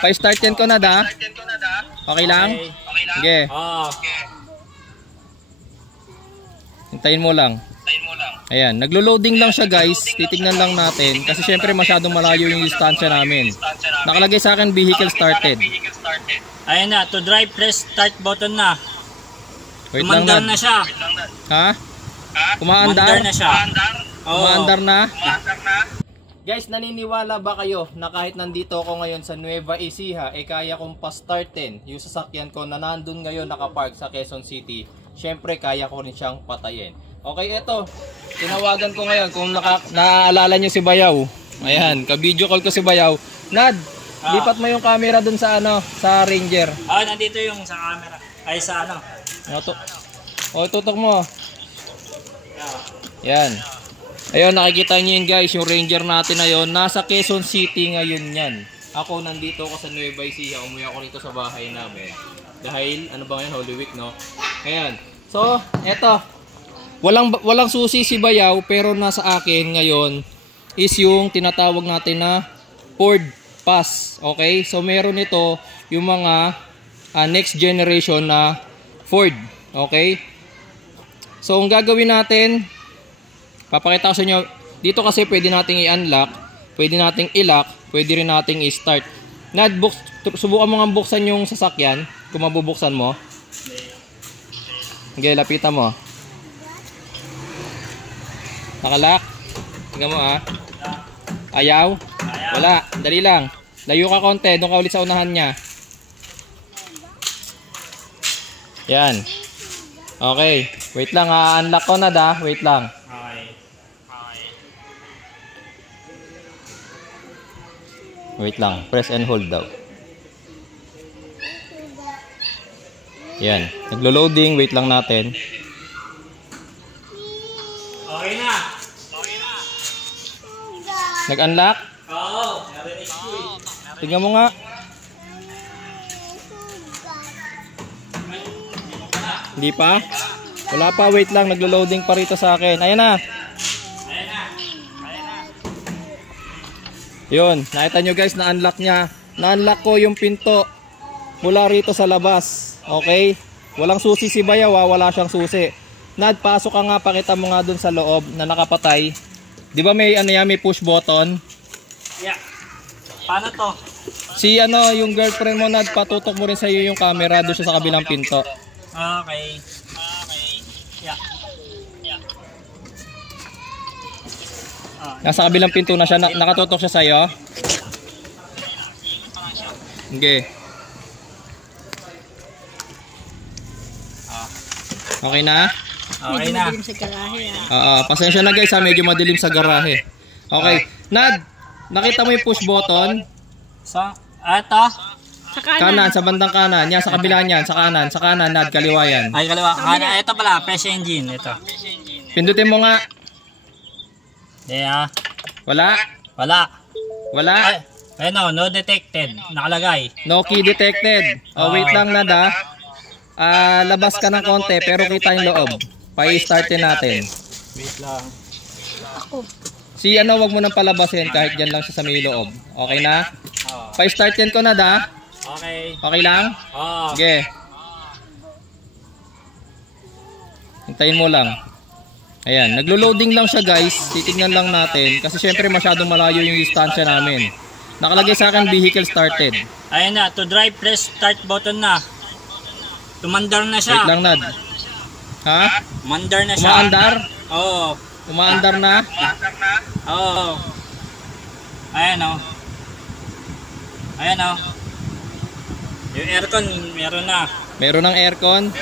Pa-start yan ko na da. Okay lang? Sige. Hintayin mo lang. Ayan, naglo-loading lang siya guys. Titignan lang natin kasi syempre masyadong malayo yung distansya namin. Nakalagay sa akin vehicle started. Ayan na, to drive press start button na. Wait lang na siya. Ha? Kumaandar na siya. Kumaandar na? Guys, naniniwala ba kayo na kahit nandito ako ngayon sa Nueva Ecija, kaya kong pa-startin yung sasakyan ko na nandun ngayon nakapark sa Quezon City? Syempre, kaya ko rin siyang patayin. Okay, eto. Tinawagan ko ngayon kung naaalala nyo si Bayaw. Ayan, ka-video call ko si Bayaw. Nad, lipat mo yung camera dun sa sa Ranger. Nandito yung sa camera. Ay, sa tutok mo. Yan. Ayun, nakikita nyo yun guys, yung Ranger natin na yun, nasa Quezon City ngayon yan. Ako, nandito ako sa Nueva Ecija, umuwi ako rito sa bahay namin. Dahil, ano ba ngayon, Holy Week, no? Ayan. So, eto. Walang susi si Bayaw, pero nasa akin ngayon is yung tinatawag natin na Ford Pass. Okay? So, meron ito yung mga next generation na Ford. Okay? So, ang gagawin natin, papakita ko sa inyo, dito kasi pwede nating i-unlock, pwede nating i-lock, pwede rin nating i-start. Subukan mo nga buksan yung sasakyan, kung mabubuksan mo. Okay, lapitan mo. Nakalock. Tingnan mo Ayaw? Wala, dali lang. Layo ka konti, doon ka ulit sa unahan niya. Yan. Okay, wait lang unlock ko na wait lang. Wait lang, press and hold daw. Yan, naglo-loading, wait lang natin. Okay na. Nag-unlock? Oo. Tingnan mo nga. Hindi pa? Wala pa, wait lang, naglo-loading pa rito sa akin. Ayan na. Yun, nakita nyo guys, na-unlock niya. Na-unlock ko yung pinto mula rito sa labas. Okay? Walang susi si Bayaw wala siyang susi. Nad, pasok ka nga, pakita mo nga dun sa loob na nakapatay. Di ba may may push button? Yeah. Paano to? Si yung girlfriend mo, Nad, patutok mo rin sa iyo yung camera doon siya sa kabilang pinto. Okay. Yeah. Nasa kabilang pinto na siya, nakatutok siya sa iyo. Okay. Okay na? Okay na. Madilim sa garahe pasensya na guys medyo madilim sa garahe. Okay. Nad, nakita mo yung push button? Sa ito? Sa kanan. Kanan, sa bandang kanan. Yan, sa kabila niyan, sa kanan, Nad, kaliwa yan. Ay, kaliwa. Ito pala, press engine. Ito. Pindutin mo nga. Yeah. Wala? Wala? Ayun no detected. Nakalagay. No key detected. Wait lang, Nad labas ka ng konti pero kita yung loob. Pa-startin natin. Wait lang. Si wag mo nang palabasin kahit dyan lang siya sa may loob. Okay na? Pa-startin ko na Okay. Okay lang? Sige. Hintayin mo lang. Ayan, naglo-loading lang siya guys. Titignan lang natin kasi syempre masyadong malayo yung distansya namin. Nakalagay sa akin vehicle started. Ayan na, to drive press start button na. Tumandar na siya. Wait lang, Nad. Ha? Mandar na siya. Umaandar? Oo. Umaandar na? Oo. Ayan yung aircon meron na. Meron ng aircon?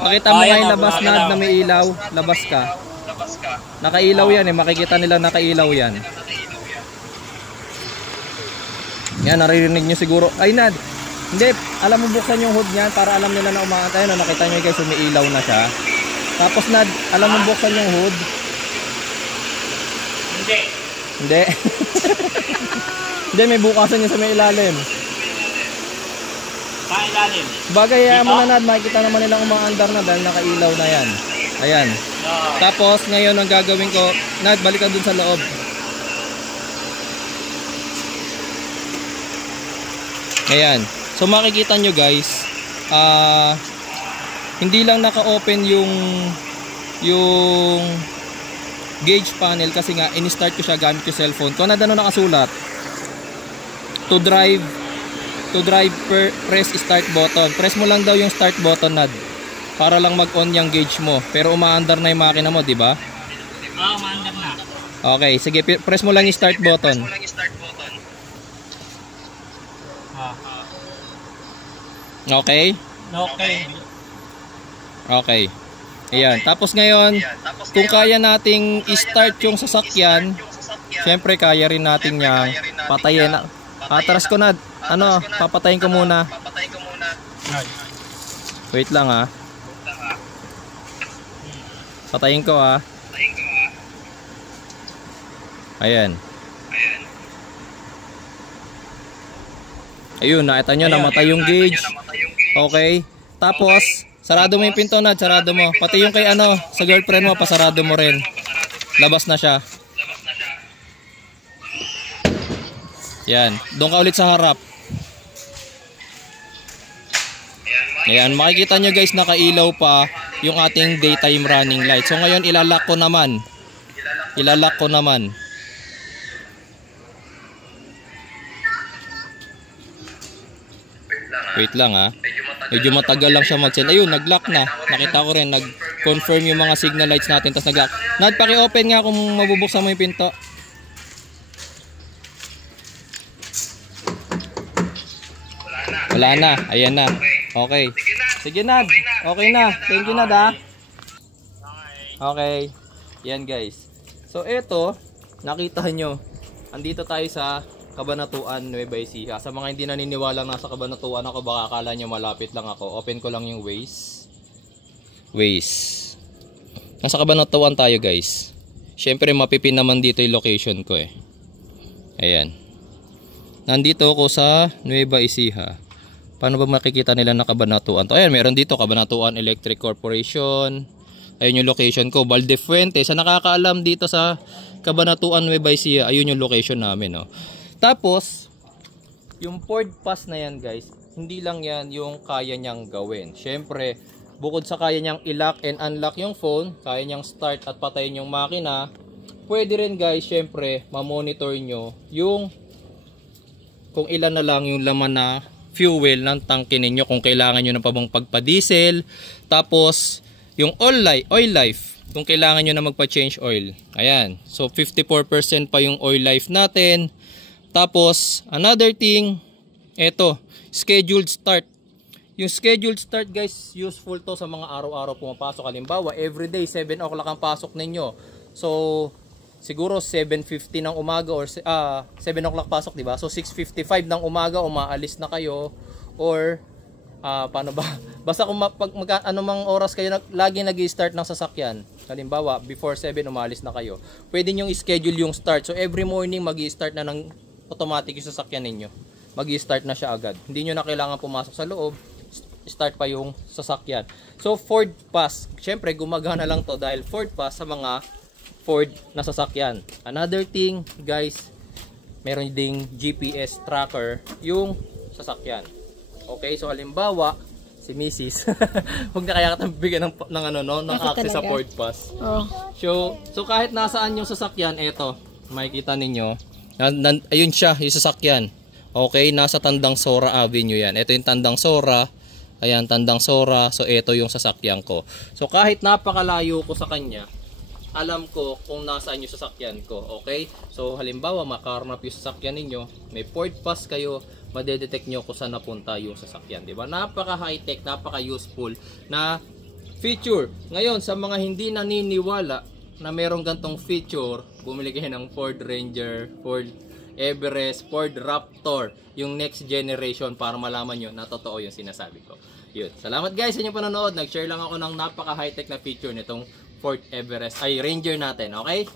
Makita mo nga yung labas, Nad, na may ilaw. Labas ka. Nakailaw yan makikita nila nakailaw yan. Yan, naririnig nyo siguro. Ay, Nad, hindi, alam mo buksan yung hood niyan para alam nila na umaantay. Nakita nyo guys, may ilaw na siya. Tapos, Nad, alam mo buksan yung hood? Hindi. Hindi, may bukasan yun sa may ilalim. Sa ilalim? Bagay, mo na, Nad, makikita naman nilang umaandar na dahil nakailaw na yan. Ayan. Tapos, ngayon ang gagawin ko, Nad, balikan dun sa loob. Ayan. So makikita nyo guys, hindi lang naka-open yung gauge panel kasi nga in-start ko siya gamit yung cellphone ko. Ano nakasulat? To drive press start button. Press mo lang daw yung start button, Nad, para lang mag-on yung gauge mo. Pero umaandar na yung makina mo, di ba? Oo, umaandar na. Okay, sige, press mo lang yung start button. Okay? Okay. Okay. Ayan. Tapos ngayon, kung kaya nating i-start yung sasakyan, syempre kaya rin natin niyang patayin. Atras ko na. Ano, papatayin ko muna. Wait lang ha. Patayin ko ha. Ayan. Ayun, nakita nyo, namatay yung gauge. Okay. Tapos, sarado mo yung pinto, Nad. Sarado mo. Pati yung kay ano, sa girlfriend mo, pasarado mo rin. Labas na siya. Yan. Doon ka ulit sa harap. Ayan. Makikita nyo guys, nakailaw pa yung ating daytime running light. So ngayon, ilalak ko naman. Ilalak ko naman. Wait lang ha. Medyo matagal lang siya mag-send. Ayun, nag-lock na. Nakita ko rin, nag-confirm yung mga signal lights natin. Tapos nag-lock. Nad, paki-open nga kung mabubuksan mo yung pinto. Wala na. Ayan na. Okay. Sige, Nad. Okay na. Thank you, Nad ha. Okay. Yan guys. So eto, nakita nyo. Andito tayo sa Cabanatuan, Nueva Ecija. Sa mga hindi naniniwala nasa Cabanatuan ako, baka akala nyo malapit lang ako. Open ko lang yung Waze. Nasa Cabanatuan tayo guys. Syempre mapipin naman dito yung location ko eh. Ayan. Nandito ako sa Nueva Ecija. Paano ba makikita nila na Cabanatuan to? Ayan, meron dito Cabanatuan Electric Corporation. Ayun yung location ko, Valdefuente. Sa nakakaalam dito sa Cabanatuan, Nueva Ecija, ayun yung location namin, no. Tapos, yung Ford Pass na yan guys, hindi lang yan yung kaya niyang gawin. Syempre, bukod sa kaya niyang i-lock and unlock yung phone, kaya niyang start at patayin yung makina, pwede rin guys, syempre, mamonitor nyo yung kung ilan na lang yung laman na fuel ng tangke ninyo, kung kailangan nyo na pa bang pagpa-diesel. Tapos, yung oil life, kung kailangan nyo na magpa-change oil. Ayan, so 54% pa yung oil life natin. Tapos, another thing, eto, scheduled start. Yung scheduled start guys, useful to sa mga araw-araw pumapasok. Halimbawa, everyday 7 o'clock ang pasok ninyo. So, siguro 7:50 ng umaga or 7 o'clock pasok, diba? So, 6:55 ng umaga, umaalis na kayo. Or, paano ba? Basta kung anumang oras kayo lagi nag-i-start ng sasakyan. Halimbawa, before 7 umaalis na kayo. Pwede nyo i-schedule yung start. So, every morning mag-i-start na ng automatic yung sasakyan ninyo. Mag-i-start na siya agad. Hindi nyo na kailangan pumasok sa loob. Start pa yung sasakyan. So Ford Pass, syempre gumagana lang to dahil Ford Pass sa mga Ford na sasakyan. Another thing guys, meron ding GPS tracker yung sasakyan. Okay, so halimbawa si Mrs. Huwag na kaya katambigyan ng access sa Ford Pass. Oh. So kahit nasaan yung sasakyan, eto, makikita ninyo. Ayun siya, yung sasakyan. Okay, nasa Tandang Sora Avenue yan. Ito yung Tandang Sora. Ayan, Tandang Sora. So, ito yung sasakyan ko. So, kahit napakalayo ko sa kanya, alam ko kung nasaan yung sasakyan ko. Okay? So, halimbawa, makarnap yung sasakyan ninyo, may Ford Pass kayo, madedetect nyo kung saan napunta yung sasakyan. Diba? Napaka high-tech, napaka useful na feature. Ngayon, sa mga hindi naniniwala na merong gantong feature, bumili kayo ng Ford Ranger, Ford Everest, Ford Raptor, yung next generation, para malaman nyo na totoo yung sinasabi ko. Yun. Salamat guys sa inyong panonood. Nag-share lang ako ng napaka high-tech na feature nitong Ford Everest, ay Ranger natin. Okay?